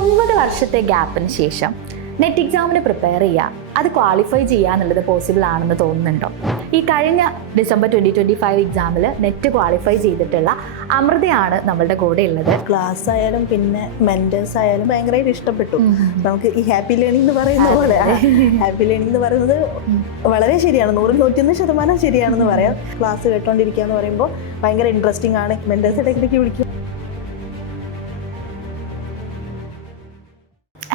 9 വർഷത്തെ ഗ്യാപ്പിന് ശേഷം നെറ്റ് എക്സാമിന് പ്രിപ്പയർ ചെയ്യുക, അത് ക്വാളിഫൈ ചെയ്യുക എന്നുള്ളത് പോസിബിൾ ആണെന്ന് തോന്നുന്നുണ്ടോ? ഈ കഴിഞ്ഞ ഡിസംബർ 2025 എക്സാമിൽ നെറ്റ് ക്വാളിഫൈ ചെയ്തിട്ടുള്ള അമൃതയാണ് നമ്മളുടെ കൂടെ ഉള്ളത്. ക്ലാസ് ആയാലും പിന്നെ മെന്റേഴ്സ് ആയാലും ഭയങ്കരമായിട്ട് ഇഷ്ടപ്പെട്ടു. നമുക്ക് ഈ ഹാപ്പി ലേണിംഗ് എന്ന് പറയുന്ന പോലെ ഹാപ്പി ലേണിംഗ് എന്ന് പറയുന്നത് വളരെ ശരിയാണ്, 100-101% ശരിയാണെന്ന് പറയാം. ക്ലാസ് കേട്ടോണ്ടിരിക്കുക എന്ന് പറയുമ്പോൾ ഭയങ്കര ഇൻട്രസ്റ്റിംഗ് ആണ്. മെന്റേഴ്സ് ഇടയ്ക്കിടയ്ക്ക് വിളിക്കും.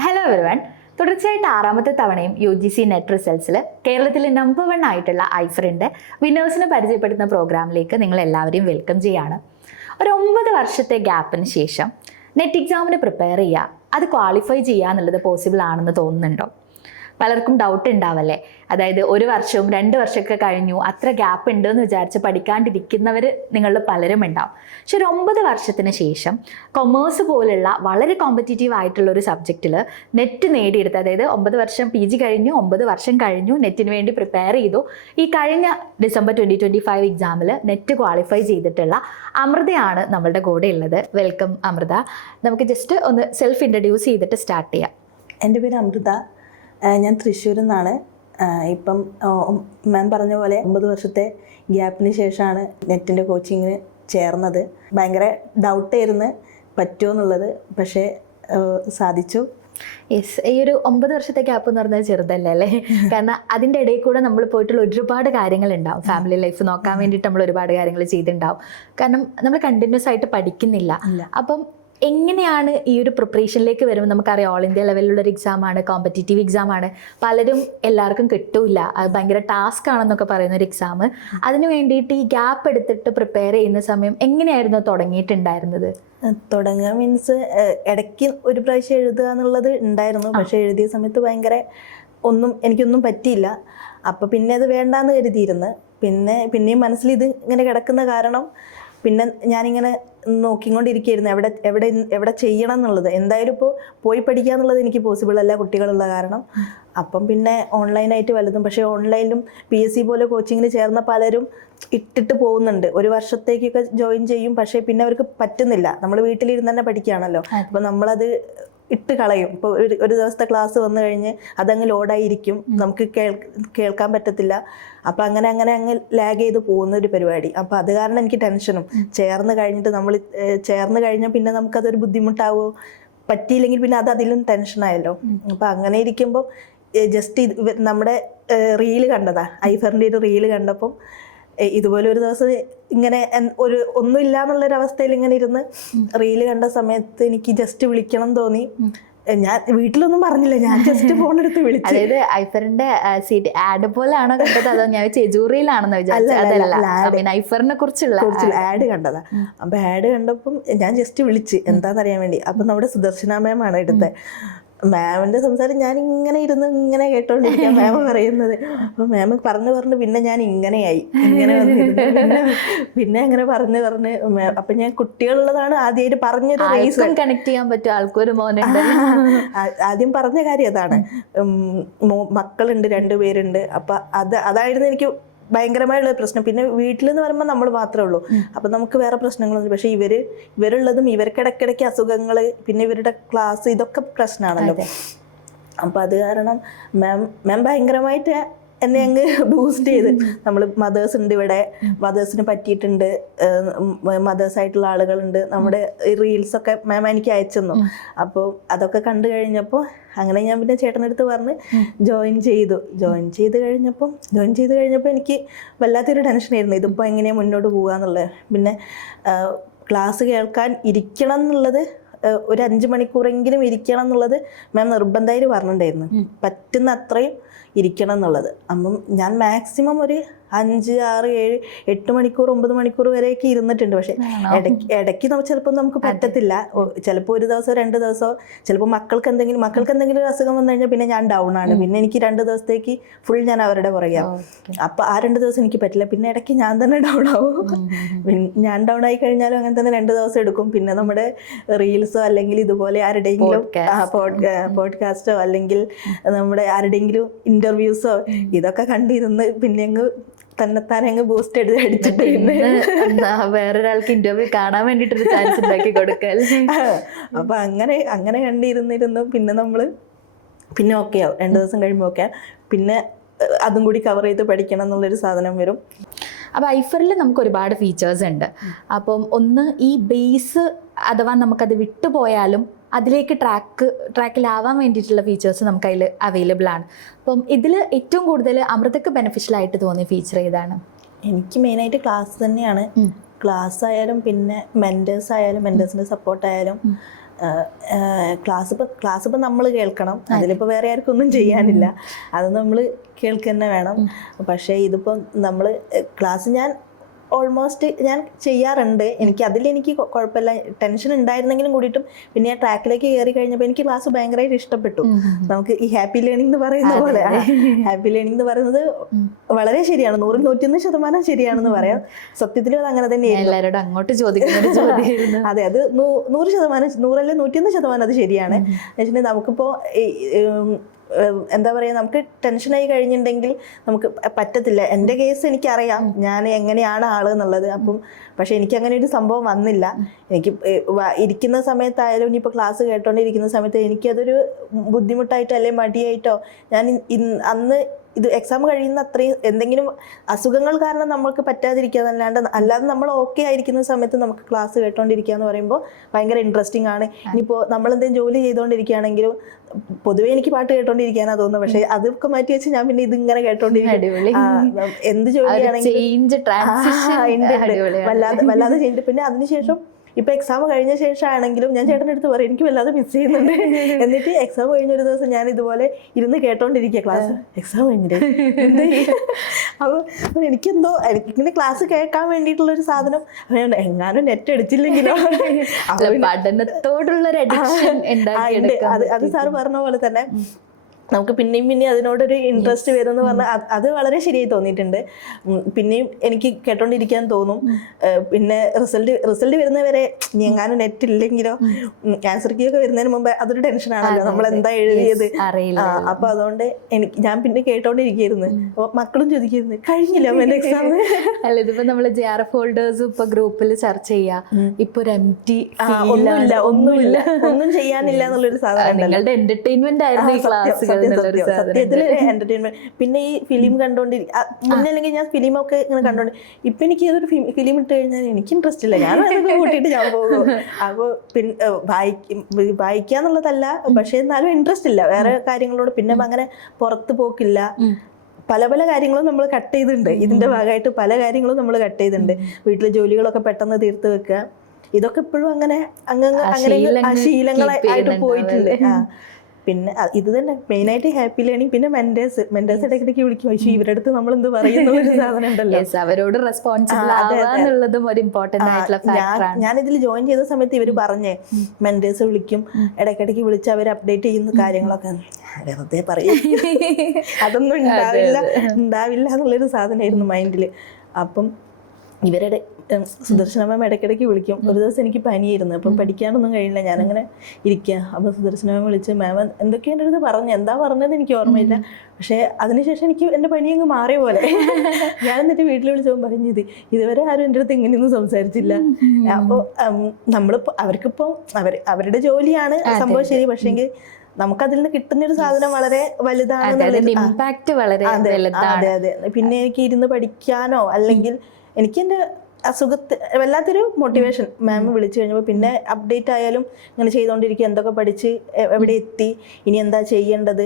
ഹലോ എവരിവൺ, തുടർച്ചയായിട്ട് 6ാമത്തെ തവണയും UGC നെറ്റ് റിസൾട്ട്സിൽ കേരളത്തിലെ നമ്പർ 1 ആയിട്ടുള്ള ഐഫറിൻ്റെ വിന്നേഴ്സിനെ പരിചയപ്പെടുത്തുന്ന പ്രോഗ്രാമിലേക്ക് നിങ്ങൾ എല്ലാവരെയും വെൽക്കം ചെയ്യാണ്. ഒരു 9 വർഷത്തെ ഗ്യാപ്പിന് ശേഷം നെറ്റ് എക്സാമിന് പ്രിപ്പയർ ചെയ്യുക, അത് ക്വാളിഫൈ ചെയ്യുക എന്നുള്ളത് പോസിബിൾ ആണെന്ന് തോന്നുന്നുണ്ടോ? പലർക്കും ഡൗട്ട് ഉണ്ടാവല്ലേ, അതായത് 1 വർഷവും 2 വർഷമൊക്കെ കഴിഞ്ഞു, അത്ര ഗ്യാപ്പ് ഉണ്ടെന്ന് വിചാരിച്ച് പഠിക്കാണ്ടിരിക്കുന്നവർ നിങ്ങളിൽ പലരും ഉണ്ടാവും. പക്ഷെ ഒരു 9 വർഷത്തിന് ശേഷം കൊമേഴ്സ് പോലുള്ള വളരെ കോമ്പറ്റീറ്റീവ് ആയിട്ടുള്ള ഒരു സബ്ജക്റ്റിൽ നെറ്റ് നേടിയെടുത്ത്, അതായത് 9 വർഷം PG കഴിഞ്ഞു, 9 വർഷം കഴിഞ്ഞു, നെറ്റിന് വേണ്ടി പ്രിപ്പയർ ചെയ്തു. ഈ കഴിഞ്ഞ ഡിസംബർ 2025 എക്സാമിൽ നെറ്റ് ക്വാളിഫൈ ചെയ്തിട്ടുള്ള അമൃതയാണ് നമ്മളുടെ കൂടെ ഉള്ളത്. വെൽക്കം അമൃത. നമുക്ക് ജസ്റ്റ് ഒന്ന് സെൽഫ് ഇൻട്രൊഡ്യൂസ് ചെയ്തിട്ട് സ്റ്റാർട്ട് ചെയ്യാം. എൻ്റെ പേര് അമൃത, ഞാൻ തൃശ്ശൂരിൽ നിന്നാണ്. ഇപ്പം മാം പറഞ്ഞ പോലെ 9 വർഷത്തെ ഗ്യാപ്പിന് ശേഷമാണ് നെറ്റിൻ്റെ കോച്ചിങ്ങിന് ചേർന്നത്. ഭയങ്കര ഡൗട്ടായിരുന്നു പറ്റുമോ എന്നുള്ളത്, പക്ഷേ സാധിച്ചു. യെസ്, ഈ ഒരു 9 വർഷത്തെ ഗ്യാപ്പ് എന്ന് പറഞ്ഞാൽ ചെറുതല്ലേ അല്ലേ? കാരണം അതിൻ്റെ ഇടയിൽ കൂടെ നമ്മൾ പോയിട്ടുള്ള ഒരുപാട് കാര്യങ്ങളുണ്ടാവും. ഫാമിലി ലൈഫ് നോക്കാൻ വേണ്ടിയിട്ട് നമ്മൾ ഒരുപാട് കാര്യങ്ങൾ ചെയ്തിട്ടുണ്ടാവും. കാരണം നമ്മൾ കണ്ടിന്യൂസ് ആയിട്ട് പഠിക്കുന്നില്ല. അപ്പം എങ്ങനെയാണ് ഈ ഒരു പ്രിപ്പറേഷനിലേക്ക് വരുമ്പോൾ നമുക്കറിയാം ഓൾ ഇന്ത്യ ലെവലിലുള്ളൊരു എക്സാമാണ്, കോമ്പറ്റീറ്റീവ് എക്സാമാണ്, പലരും എല്ലാവർക്കും കിട്ടൂല, അത് ഭയങ്കര ടാസ്ക് ആണെന്നൊക്കെ പറയുന്ന ഒരു എക്സാം. അതിന് വേണ്ടിയിട്ട് ഈ ഗ്യാപ്പ് എടുത്തിട്ട് പ്രിപ്പയർ ചെയ്യുന്ന സമയം എങ്ങനെയായിരുന്നു തുടങ്ങിയിട്ടുണ്ടായിരുന്നത്? തുടങ്ങുക മീൻസ് ഇടയ്ക്ക് ഒരു പ്രാവശ്യം എഴുതുക എന്നുള്ളത് ഉണ്ടായിരുന്നു. പക്ഷേ എഴുതിയ സമയത്ത് ഭയങ്കര എനിക്കൊന്നും പറ്റിയില്ല. അപ്പോൾ പിന്നെ അത് വേണ്ടാന്ന് കരുതിയിരുന്നു. പിന്നെയും മനസ്സിൽ ഇത് ഇങ്ങനെ കിടക്കുന്ന കാരണം പിന്നെ ഞാനിങ്ങനെ നോക്കിക്കൊണ്ടിരിക്കുകയായിരുന്നു എവിടെ ചെയ്യണം എന്നുള്ളത്. എന്തായാലും ഇപ്പോൾ പോയി പഠിക്കുക എന്നുള്ളത് എനിക്ക് പോസിബിൾ അല്ല കുട്ടികളുള്ള കാരണം. അപ്പം പിന്നെ ഓൺലൈനായിട്ട് വല്ലതും, പക്ഷേ ഓൺലൈനിലും PSC പോലെ കോച്ചിങ്ങിന് ചേർന്ന പലരും ഇട്ടിട്ട് പോകുന്നുണ്ട്. 1 വർഷത്തേക്കൊക്കെ ജോയിൻ ചെയ്യും, പക്ഷേ പിന്നെ അവർക്ക് പറ്റുന്നില്ല. നമ്മൾ വീട്ടിലിരുന്ന് തന്നെ പഠിക്കുകയാണല്ലോ, അപ്പോൾ നമ്മളത് ഇട്ട് കളയും. ഇപ്പോൾ ഒരു ദിവസത്തെ ക്ലാസ് വന്നു കഴിഞ്ഞ് അതങ്ങ് ലോഡായിരിക്കും, നമുക്ക് കേൾക്കാൻ പറ്റത്തില്ല. അപ്പം അങ്ങ് ലാഗ് ചെയ്ത് പോകുന്ന ഒരു പരിപാടി. അപ്പോൾ അത് കാരണം എനിക്ക് ടെൻഷനും. ചേർന്ന് കഴിഞ്ഞാൽ പിന്നെ നമുക്കതൊരു ബുദ്ധിമുട്ടാവോ, പറ്റിയില്ലെങ്കിൽ പിന്നെ അതിലും ടെൻഷനായല്ലോ. അപ്പം അങ്ങനെ ഇരിക്കുമ്പോൾ ജസ്റ്റ് നമ്മുടെ റീല് കണ്ടതാ, ഐഫറിൻ്റെ ഒരു റീല് കണ്ടപ്പം ഇതുപോലെ ഒരു ദിവസം ഇങ്ങനെ ഒന്നുമില്ല എന്നുള്ളൊരവസ്ഥയിൽ ഇങ്ങനെ ഇരുന്ന് റീല് കണ്ട സമയത്ത് എനിക്ക് ജസ്റ്റ് വിളിക്കണം തോന്നി. ഞാൻ വീട്ടിലൊന്നും പറഞ്ഞില്ല, ഞാൻ ജസ്റ്റ് ഫോൺ എടുത്ത് വിളിച്ചു. അതായത് ഐഫറിന്റെ ആഡ് പോലെയാണോ കണ്ടത്, അതോ ഞാൻ ചെജൂറിയിലാണെന്ന് വിചാരിച്ചു? ഐഫറിനെ കുറിച്ചുള്ള ആഡ് കണ്ടതാ. അപ്പൊ ആഡ് കണ്ടപ്പം ഞാൻ ജസ്റ്റ് വിളിച്ച് എന്താണെന്നറിയാൻ വേണ്ടി. അപ്പൊ നമ്മുടെ സുദർശന മാമാണ് എടുത്തത്. മാമിന്റെ സംസാരം ഞാൻ ഇങ്ങനെ കേട്ടോണ്ടിരിക്കാം മാം പറയുന്നത്. അപ്പൊ മാം പറഞ്ഞു പിന്നെ ഞാൻ ഇങ്ങനെയായി, പിന്നെ അങ്ങനെ പറഞ്ഞ് അപ്പൊ ഞാൻ കുട്ടികളുള്ളതാണ് ആദ്യമായിട്ട് പറഞ്ഞൊരു റീസൺ. കണക്ട് ചെയ്യാൻ പറ്റും ആൾക്കൊരു മോനുണ്ട്. ആദ്യം പറഞ്ഞ കാര്യം അതാണ്. മക്കളുണ്ട്, 2 പേരുണ്ട്. അപ്പൊ അതായിരുന്നു എനിക്ക് ഭയങ്കരമായുള്ള പ്രശ്നം. പിന്നെ വീട്ടിലെന്ന് പറയുമ്പോൾ നമ്മൾ മാത്രമേ ഉള്ളൂ, അപ്പം നമുക്ക് വേറെ പ്രശ്നങ്ങളൊന്നും. പക്ഷേ ഇവരുള്ളതും ഇവർക്ക് ഇടയ്ക്കിടയ്ക്ക് അസുഖങ്ങൾ, പിന്നെ ഇവരുടെ ക്ലാസ്, ഇതൊക്കെ പ്രശ്നമാണല്ലോ. അപ്പം അത് കാരണം മാം ഭയങ്കരമായിട്ട് എന്നെ അങ്ങ് ബൂസ്റ്റ് ചെയ്ത്. നമ്മൾ മദേഴ്സ് ഉണ്ട് ഇവിടെ, മദേഴ്സിന് പറ്റിയിട്ടുണ്ട്, മദേഴ്സായിട്ടുള്ള ആളുകളുണ്ട്. നമ്മുടെ റീൽസൊക്കെ മാം എനിക്ക് അയച്ചു തന്നു. അപ്പോൾ അതൊക്കെ കണ്ടു കഴിഞ്ഞപ്പോൾ അങ്ങനെ ഞാൻ പിന്നെ ചേട്ടനടുത്ത് പറഞ്ഞ് ജോയിൻ ചെയ്ത് കഴിഞ്ഞപ്പോൾ എനിക്ക് വല്ലാത്തൊരു ടെൻഷനായിരുന്നു. ഇതിപ്പോൾ എങ്ങനെയാണ് മുന്നോട്ട് പോകുക എന്നുള്ളത്. പിന്നെ ക്ലാസ് കേൾക്കാൻ ഇരിക്കണം എന്നുള്ളത്, ഒരു 5 മണിക്കൂറെങ്കിലും ഇരിക്കണം എന്നുള്ളത് മാം നിർബന്ധമായിട്ട് പറഞ്ഞിട്ടുണ്ടായിരുന്നു. പറ്റുന്ന അത്രയും ഇരിക്കണം എന്നുള്ളത്. അപ്പം ഞാൻ മാക്സിമം ഒരു 5, 6, 7, 8 മണിക്കൂർ 9 മണിക്കൂർ വരെയൊക്കെ ഇരുന്നിട്ടുണ്ട്. പക്ഷെ ഇടയ്ക്ക് ചിലപ്പോൾ നമുക്ക് പറ്റത്തില്ല. ചിലപ്പോൾ 1 ദിവസം 2 ദിവസം, ചിലപ്പോൾ മക്കൾക്ക് എന്തെങ്കിലും ഒരു അസുഖം വന്നു കഴിഞ്ഞാൽ പിന്നെ ഞാൻ ഡൗൺ ആണ്. പിന്നെ എനിക്ക് 2 ദിവസത്തേക്ക് ഫുൾ ഞാൻ അവരുടെ പുറകെയാവും. അപ്പം ആ 2 ദിവസം എനിക്ക് പറ്റില്ല. പിന്നെ ഇടയ്ക്ക് ഞാൻ തന്നെ ഡൗൺ ആവും. ഞാൻ ഡൗൺ ആയി കഴിഞ്ഞാലും അങ്ങനെ തന്നെ 2 ദിവസം എടുക്കും. പിന്നെ നമ്മുടെ റീൽസോ അല്ലെങ്കിൽ ഇതുപോലെ ആരുടെയെങ്കിലും പോഡ്കാസ്റ്റോ അല്ലെങ്കിൽ നമ്മുടെ ആരുടെയെങ്കിലും ഇന്റർവ്യൂസോ ഇതൊക്കെ കണ്ടിരുന്ന് പിന്നെ അങ്ങ് തന്നെത്താനെ അങ്ങ് ബൂസ്റ്റ് അടിച്ചിട്ട് പിന്നെ വേറൊരാൾക്ക് ഇന്റർവ്യൂ കാണാൻ വേണ്ടിട്ടൊരു ചാൻസ് ഉണ്ടാക്കി കൊടുക്കൽ. അപ്പൊ അങ്ങനെ കണ്ടിരുന്നിരുന്നു. പിന്നെ ഓക്കെ ആവും, 2 ദിവസം കഴിയുമ്പോൾ ഓക്കെ, പിന്നെ അതും കൂടി കവർ ചെയ്ത് പഠിക്കണം എന്നുള്ളൊരു സാധനം വരും. അപ്പോൾ ഐഫറിൽ നമുക്ക് ഒരുപാട് ഫീച്ചേഴ്സ് ഉണ്ട്. അപ്പം ഒന്ന് ഈ ബേസ് അഥവാ നമുക്കത് വിട്ടുപോയാലും അതിലേക്ക് ട്രാക്കിലാവാൻ വേണ്ടിയിട്ടുള്ള ഫീച്ചേഴ്സ് നമുക്ക് അതിൽ അവൈലബിൾ ആണ്. അപ്പം ഇതിൽ ഏറ്റവും കൂടുതൽ അമൃതക്ക് ബെനിഫിഷ്യൽ ആയിട്ട് തോന്നിയ ഫീച്ചർ ഏതാണ്? എനിക്ക് മെയിനായിട്ട് ക്ലാസ് തന്നെയാണ്. ക്ലാസ് ആയാലും പിന്നെ മെൻറ്റേഴ്സിൻ്റെ സപ്പോർട്ടായാലും. ക്ലാസ് ഇപ്പം നമ്മൾ കേൾക്കണം, അതിലിപ്പോൾ വേറെ ആർക്കും ഒന്നും ചെയ്യാനില്ല, അത് നമ്മൾ കേൾക്കുക തന്നെ വേണം. പക്ഷേ ഇതിപ്പം നമ്മൾ ക്ലാസ് ഞാൻ ഓൾമോസ്റ്റ് ഞാൻ ചെയ്യാറുണ്ട്. എനിക്ക് കുഴപ്പമില്ല, ടെൻഷൻ ഉണ്ടായിരുന്നെങ്കിലും കൂടിയിട്ടും പിന്നെ ഞാൻ ട്രാക്കിലേക്ക് കയറി കഴിഞ്ഞപ്പോൾ എനിക്ക് ക്ലാസ് ഭയങ്കരമായിട്ട് ഇഷ്ടപ്പെട്ടു. നമുക്ക് ഈ ഹാപ്പി ലേണിംഗ് എന്ന് പറയുന്ന പോലെ, ഹാപ്പി ലേണിംഗ് എന്ന് പറയുന്നത് വളരെ ശരിയാണ്, 100-101% ശരിയാണെന്ന് പറയാം. സത്യത്തിലും അത് അങ്ങനെ തന്നെയായിരുന്നു. അങ്ങോട്ട് ചോദിക്കുന്ന അതെ, അത് 100%, 101% അത് ശരിയാണ്. വെച്ചിട്ടുണ്ടെങ്കിൽ നമുക്കിപ്പോൾ എന്താ പറയുക, നമുക്ക് ടെൻഷനായി കഴിഞ്ഞിട്ടുണ്ടെങ്കിൽ നമുക്ക് പറ്റത്തില്ല. എൻ്റെ കേസ് എനിക്കറിയാം ഞാൻ എങ്ങനെയാണ് ആള് എന്നുള്ളത്. പക്ഷെ എനിക്ക് അങ്ങനെ ഒരു സംഭവം വന്നില്ല. എനിക്ക് ഇരിക്കുന്ന സമയത്തായാലും ഇനിയിപ്പോൾ ക്ലാസ് കേട്ടോണ്ടിരിക്കുന്ന സമയത്ത് എനിക്കതൊരു ബുദ്ധിമുട്ടായിട്ടോ അല്ലെങ്കിൽ മടിയായിട്ടോ ഞാൻ അന്ന് ഇത് എക്സാം കഴിയുന്ന അത്രയും എന്തെങ്കിലും അസുഖങ്ങൾ കാരണം നമ്മൾക്ക് അല്ലാതെ നമ്മൾ ഓക്കെ ആയിരിക്കുന്ന സമയത്ത് നമുക്ക് ക്ലാസ് കേട്ടോണ്ടിരിക്കുക എന്ന് പറയുമ്പോൾ ഭയങ്കര ഇൻട്രസ്റ്റിംഗ് ആണ്. ഇനിയിപ്പോൾ നമ്മളെന്തെങ്കിലും ജോലി ചെയ്തുകൊണ്ടിരിക്കുകയാണെങ്കിലും പൊതുവേ എനിക്ക് പാട്ട് കേട്ടോണ്ടിരിക്കാനാണ് തോന്നുന്നത്. പക്ഷെ അതൊക്കെ മാറ്റി വെച്ച് ഞാൻ പിന്നെ ഇതിങ്ങനെ കേട്ടോണ്ടിരിക്കും. എന്ത് ജോലിയാണെങ്കിലും വല്ലാതെ ചെയ്തിട്ട് പിന്നെ അതിനുശേഷം ഇപ്പൊ എക്സാം കഴിഞ്ഞ ശേഷമാണെങ്കിലും ഞാൻ ചേട്ടൻ്റെ അടുത്ത് പറയും എനിക്ക് വല്ലാതെ മിസ് ചെയ്യുന്നുണ്ട്. എന്നിട്ട് എക്സാം കഴിഞ്ഞൊരു ദിവസം ഞാൻ ഇതുപോലെ ഇരുന്ന് കേട്ടോണ്ടിരിക്കുക ക്ലാസ്. എക്സാം കഴിഞ്ഞിട്ട് അപ്പൊ എനിക്കെന്തോ എനിക്കിങ്ങനെ ക്ലാസ് കേൾക്കാൻ വേണ്ടിയിട്ടുള്ളൊരു സാധനം എങ്ങാനും നെറ്റ് അടിച്ചില്ലെങ്കിലോ പഠനത്തോടുള്ള അത് സാറ് പറഞ്ഞ പോലെ തന്നെ നമുക്ക് പിന്നെയും അതിനോടൊരു ഇൻട്രസ്റ്റ് വരുമെന്ന് പറഞ്ഞാൽ അത് വളരെ ശരിയായി തോന്നിയിട്ടുണ്ട്. പിന്നെയും എനിക്ക് കേട്ടോണ്ടിരിക്കാൻ തോന്നും. പിന്നെ റിസൾട്ട് വരുന്നവരെ എങ്ങാനും നെറ്റ് ഇല്ലെങ്കിലോ, ആൻസർ കീ ഒക്കെ വരുന്നതിന് മുമ്പ് അതൊരു ടെൻഷനാണല്ലോ, നമ്മൾ എന്താ എഴുതിയത്. അപ്പൊ അതുകൊണ്ട് ഞാൻ പിന്നെ കേട്ടോണ്ടിരിക്കുന്നു. അപ്പൊ മക്കളും ചോദിക്കുന്നു കഴിഞ്ഞില്ല അവന്റെ എക്സാം. അല്ല, ഇതിപ്പോ നമ്മള് JRF ഹോൾഡേഴ്സ് ഇപ്പൊ ഗ്രൂപ്പിൽ ചർച്ച ചെയ്യാ, ഇപ്പൊ ഒരു empty ഒന്നും ചെയ്യാനില്ല എന്നുള്ളൊരു സാധനം. നിങ്ങളുടെ എന്റർടൈൻമെന്റ് ആയിരുന്നു ഈ ക്ലാസ്. സത്യത്തില് എന്റർടൈൻമെന്റ്. പിന്നെ ഈ ഫിലിം മുന്നല്ലെങ്കിൽ ഞാൻ ഫിലിമൊക്കെ ഇങ്ങനെ കണ്ടോണ്ട് ഇപ്പൊ എനിക്ക് ഏതൊരു ഫിലിം ഇട്ട് കഴിഞ്ഞാൽ എനിക്ക് ഇൻട്രസ്റ്റ് ഇല്ല, ഞാൻ അതൊക്കെ കൂട്ടിയിട്ട് ഞാൻ പോകും. അപ്പൊ പിന്നെ വായിക്കാന്നുള്ളതല്ല, പക്ഷെ എന്നാലും ഇൻട്രസ്റ്റ് ഇല്ല വേറെ കാര്യങ്ങളോട്. പിന്നെ അങ്ങനെ പുറത്ത് പോക്കില്ല. പല കാര്യങ്ങളും നമ്മൾ കട്ട് ചെയ്തിട്ടുണ്ട്. ഇതിന്റെ ഭാഗമായിട്ട് പല കാര്യങ്ങളും നമ്മൾ കട്ട് ചെയ്തിട്ടുണ്ട്. വീട്ടിലെ ജോലികളൊക്കെ പെട്ടെന്ന് തീർത്ത് വെക്കുക, ഇതൊക്കെ ഇപ്പോഴും അങ്ങനെ ശീലങ്ങളായിട്ട് പോയിട്ടുണ്ട്. പിന്നെ ഇത് തന്നെ മെയിനായിട്ട് ഹാപ്പി ലേണിംഗ്. പിന്നെ മെന്റേഴ്സ് ഇടയ്ക്കിടയ്ക്ക് വിളിക്കും, പക്ഷേ ഇവരുടെ അടുത്ത് നമ്മൾ എന്ത് പറയുന്ന ഒരു സാധനം ഉണ്ടല്ലോ, അവരോട് റെസ്പോൺസിബിൾ ആവാന്നുള്ളതും ഒരു ഇമ്പോർട്ടന്റ് ആയിട്ടുള്ള ഫാക്ടറാണ്. ഞാൻ ഇതിൽ ജോയിൻ ചെയ്ത സമയത്ത് ഇവര് പറഞ്ഞേ മെന്റേഴ്സ് വിളിക്കും, ഇടയ്ക്കിടയ്ക്ക് വിളിച്ച് അവർ അപ്ഡേറ്റ് ചെയ്യുന്ന കാര്യങ്ങളൊക്കെ വെറുതെ പറയും. അതൊന്നും ഉണ്ടാവില്ല എന്നുള്ളൊരു സാധനമായിരുന്നു മൈൻഡില്. അപ്പം ഇവരുടെ സുദർശന മാം ഇടയ്ക്കിടയ്ക്ക് വിളിക്കും. ഒരു ദിവസം എനിക്ക് പനിയായിരുന്നു, അപ്പം പഠിക്കാനൊന്നും കഴിയില്ല, ഞാനങ്ങനെ ഇരിക്കുക. അപ്പോൾ സുദർശന മാം വിളിച്ച് മാം എന്തൊക്കെയോ എൻ്റെ അടുത്ത് പറഞ്ഞു, എന്താ പറഞ്ഞത് എനിക്ക് ഓർമ്മയില്ല. പക്ഷേ അതിനുശേഷം എനിക്ക് എൻ്റെ പനി അങ്ങ് മാറിയ പോലെ. ഞാൻ എന്നിട്ട് വീട്ടിൽ വിളിച്ചപ്പോൾ പറഞ്ഞത് ഇതുവരെ ആരും എൻ്റെ അടുത്ത് ഇങ്ങനെയൊന്നും സംസാരിച്ചില്ല. അപ്പോൾ നമ്മളിപ്പോൾ അവർക്കിപ്പോൾ അവരുടെ ജോലിയാണ് സംഭവം ശരി, പക്ഷേങ്കിൽ നമുക്കതിൽ നിന്ന് കിട്ടുന്നൊരു സാധനം വളരെ വലുതാണ്. ഇമ്പാക്ട് വളരെ അതെ. പിന്നെ എനിക്ക് ഇരുന്ന് പഠിക്കാനോ അല്ലെങ്കിൽ എനിക്ക് എൻ്റെ വല്ലാത്തൊരു മോട്ടിവേഷൻ മാം വിളിച്ചു കഴിഞ്ഞപ്പോൾ പിന്നെ അപ്ഡേറ്റ് ആയാലും ഇങ്ങനെ ചെയ്തുകൊണ്ടിരിക്കുക, എന്തൊക്കെ പഠിച്ച് എവിടെ എത്തി, ഇനി എന്താ ചെയ്യേണ്ടത്,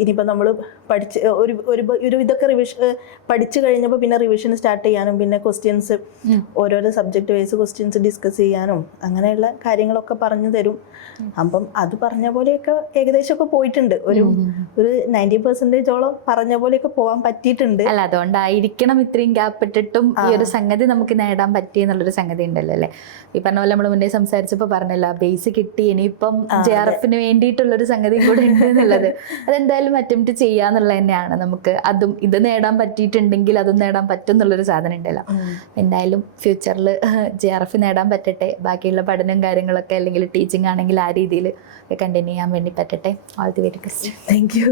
ഇനിയിപ്പോൾ നമ്മൾ പഠിച്ച് ഒരു ഇതൊക്കെ പഠിച്ചു കഴിഞ്ഞപ്പോൾ പിന്നെ റിവിഷൻ സ്റ്റാർട്ട് ചെയ്യാനും പിന്നെ ക്വസ്റ്റ്യൻസ് ഓരോരോ സബ്ജക്റ്റ് വൈസ് ക്വസ്റ്റ്യൻസ് ഡിസ്കസ് ചെയ്യാനും അങ്ങനെയുള്ള കാര്യങ്ങളൊക്കെ പറഞ്ഞു തരും. അപ്പം അത് പറഞ്ഞ പോലെയൊക്കെ ഏകദേശമൊക്കെ പോയിട്ടുണ്ട്. ഒരു 90% പറഞ്ഞ പോലെയൊക്കെ പോകാൻ പറ്റിയിട്ടുണ്ട്. അല്ല, അതുകൊണ്ടായിരിക്കണം ഇത്രയും ഗ്യാപ്പ് ഇട്ടിട്ടും ഈ ഒരു സംഗതി നമുക്ക് നേടാൻ പറ്റിയെന്നുള്ളൊരു സംഗതി ഉണ്ടല്ലോ അല്ലേ. ഈ പറഞ്ഞ പോലെ നമ്മൾ മുന്നേ സംസാരിച്ചപ്പോൾ പറഞ്ഞല്ലോ, ബേസ് കിട്ടി, ഇനിയിപ്പം JRFന് വേണ്ടിയിട്ടുള്ളൊരു സംഗതി കൂടെ ഉണ്ട് എന്നുള്ളത്. അതെന്തായാലും അറ്റംപ്റ്റ് ചെയ്യാന്നുള്ളത് തന്നെയാണ്. നമുക്ക് അതും ഇത് നേടാൻ പറ്റിയിട്ടുണ്ടെങ്കിൽ അതും നേടാൻ പറ്റും എന്നുള്ളൊരു സാധനം ഉണ്ടല്ലോ. എന്തായാലും ഫ്യൂച്ചറിൽ JRF നേടാൻ പറ്റട്ടെ, ബാക്കിയുള്ള പഠനം കാര്യങ്ങളൊക്കെ അല്ലെങ്കിൽ ടീച്ചിങ് ആണെങ്കിൽ ആ രീതിയിൽ കണ്ടിന്യൂ ചെയ്യാൻ വേണ്ടി പറ്റട്ടെ. All the very best. Thank U.